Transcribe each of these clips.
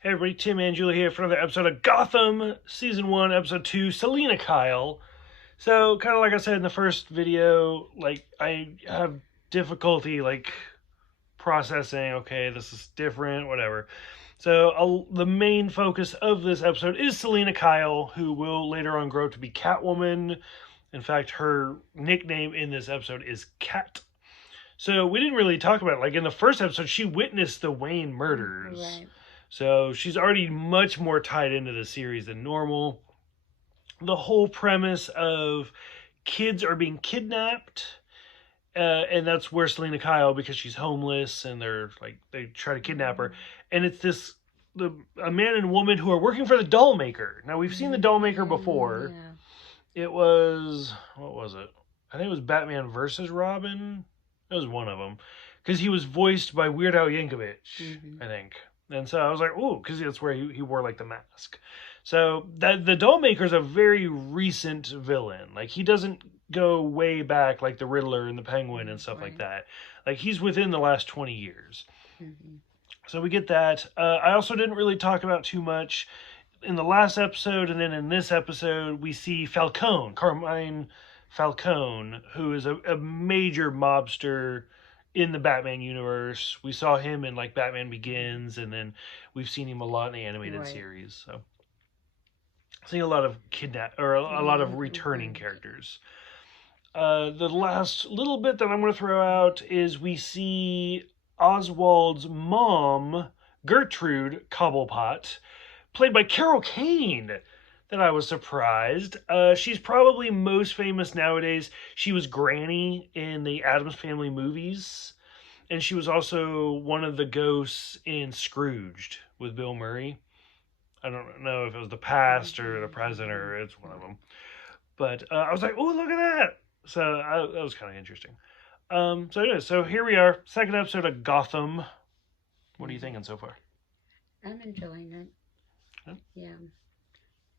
Hey everybody, Tim and Julie here for another episode of Gotham, Season 1, Episode 2, Selina Kyle. So, kind of like I said in the first video, I have difficulty, processing, okay, this is different, whatever. So, the main focus of this episode is Selina Kyle, who will later on grow to be Catwoman. In fact, her nickname in this episode is Cat. So, we didn't really talk about it. Like, in the first episode, she witnessed the Wayne murders. Right. So she's already much more tied into the series than normal. The whole premise of kids are being kidnapped, and that's where Selina Kyle, because she's homeless, and they try to kidnap her, and it's a man and woman who are working for the Dollmaker. Now we've seen the Dollmaker before. Yeah. It was, what was it? I think it was Batman versus Robin. That was one of them, because he was voiced by Weird Al Yankovic, I think. And so I was like, ooh, because that's where he wore the mask. So the Dollmaker's a very recent villain. Like, he doesn't go way back like the Riddler and the Penguin and stuff like that. Like, he's within the last 20 years. So we get that. I also didn't really talk about too much in the last episode, and then in this episode we see Carmine Falcone, who is a major mobster in the Batman universe. We saw him in Batman Begins, and then we've seen him a lot in the animated series. So seeing a lot of a lot of returning characters. The last little bit that I'm going to throw out is we see Oswald's mom, Gertrude Cobblepot, played by Carol Kane. That I was surprised. She's probably most famous nowadays. She was Granny in the Addams Family movies, and she was also one of the ghosts in Scrooged with Bill Murray. I don't know if it was the past or the present, or it's one of them. But I was like, oh, look at that. So that was kind of interesting. So here we are, second episode of Gotham. What are you thinking so far? I'm enjoying it. Yeah.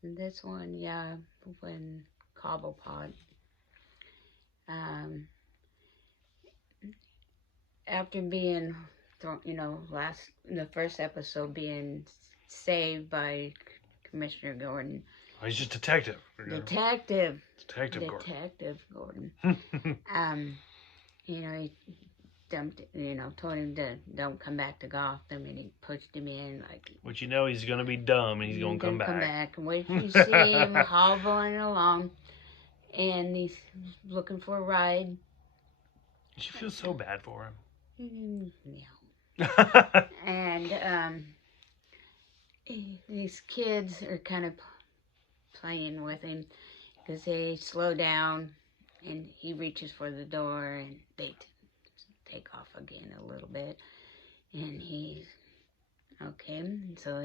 And this one, when Cobblepot, after being thrown, in the first episode being saved by Commissioner Gordon. Oh, he's just Detective Gordon. He dumped, told him to don't come back to Gotham, and he pushed him in Which he's gonna be dumb and he's gonna come back. And wait till you see him hobbling along, and he's looking for a ride. She feels so bad for him. Yeah. And these kids are kind of playing with him because they slow down, and he reaches for the door, and they take off again a little bit, and he's okay. So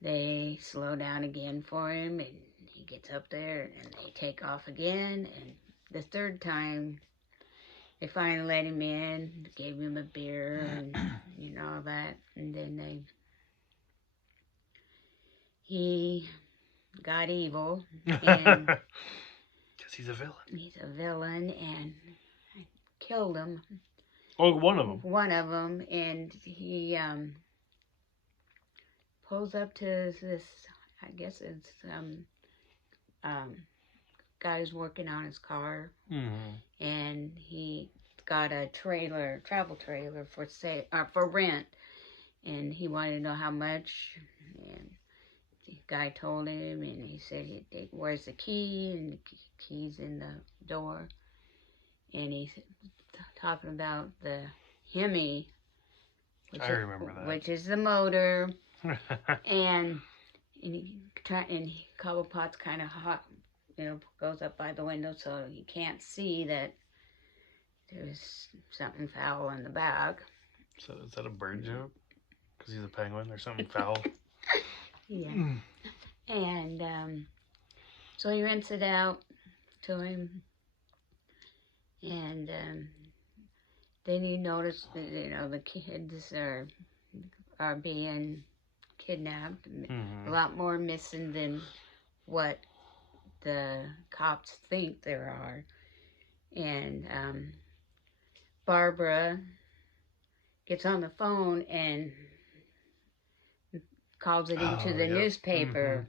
they slow down again for him, and he gets up there, and they take off again. And the third time, they finally let him in, gave him a beer, and all that. And then he got evil, and because he's a villain. He's a villain, and killed him. Oh, one of them. One of them, and he pulls up to this. I guess it's guy's working on his car, and he got a travel trailer for rent, and he wanted to know how much, and the guy told him, and he said, "Where's the key?" And the key's in the door, and he's talking about the Hemi, I remember that, which is the motor, and Cobblepot's kind of hot, goes up by the window so you can't see that there's something foul in the back. So is that a bird joke? Because he's a penguin, there's something foul. Yeah. And so he rents it out to him, and then you notice that, the kids are being kidnapped. A lot more missing than what the cops think there are. And Barbara gets on the phone and calls it into the newspaper.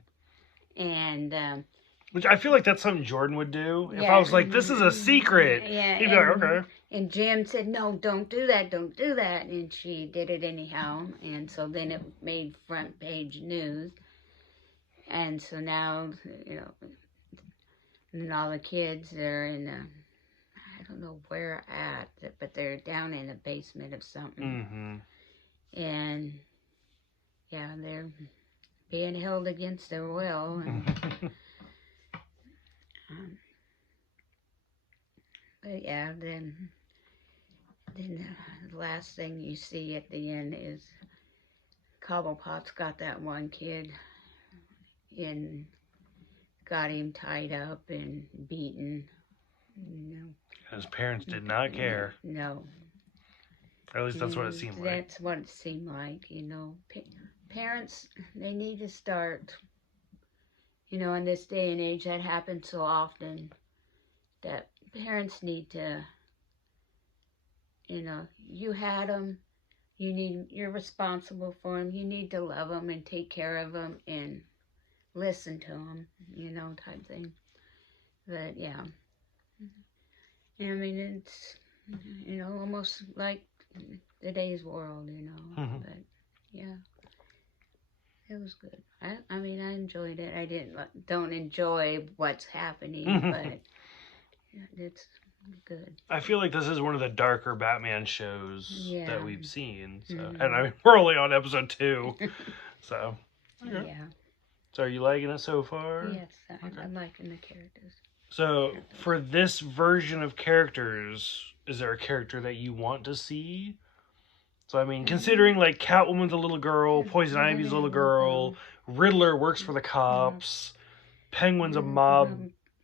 And which I feel like that's something Jordan would do. If yeah. I was like, this is a secret, yeah, he'd be like, okay. And Jim said, no, don't do that, don't do that. And she did it anyhow. And so then it made front page news. And so now, you know, and all the kids, they're in I don't know where at, but they're down in the basement of something. And yeah, they're being held against their will. And, but yeah, then the last thing you see at the end is Cobblepot's got that one kid and got him tied up and beaten. You know. His parents did not care. No. Or at least that's what it seemed like. That's what it seemed like, you know. Parents, they need to start, you know, in this day and age, that happens so often, that parents need to, you know, you had them, you're responsible for them, you need to love them and take care of them and listen to them, you know, type thing. But yeah, I mean, it's, you know, almost like today's world, you know. But yeah, it was good. I mean, I enjoyed it. I don't enjoy what's happening, but it's good. I feel like this is one of the darker Batman shows that we've seen. So, and I mean, we're only on episode 2, so okay. Yeah. So, are you liking it so far? Yes, I'm liking the characters. So, for this version of characters, is there a character that you want to see? So, I mean, considering, like, Catwoman's a little girl, Poison Ivy's a little girl, Riddler works for the cops, Penguin's a mob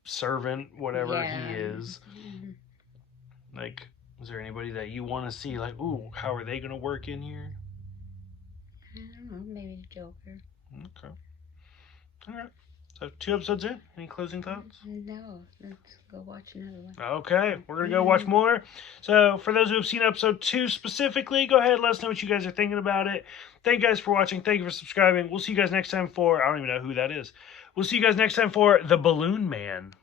servant, whatever he is. Like, is there anybody that you want to see, like, ooh, how are they going to work in here? I don't know, maybe Joker. Okay. All right. So 2 episodes in. Any closing thoughts? No. Let's go watch another one. Okay. We're going to go watch more. So for those who have seen episode 2 specifically, go ahead and let us know what you guys are thinking about it. Thank you guys for watching. Thank you for subscribing. We'll see you guys next time for, I don't even know who that is. We'll see you guys next time for The Balloon Man.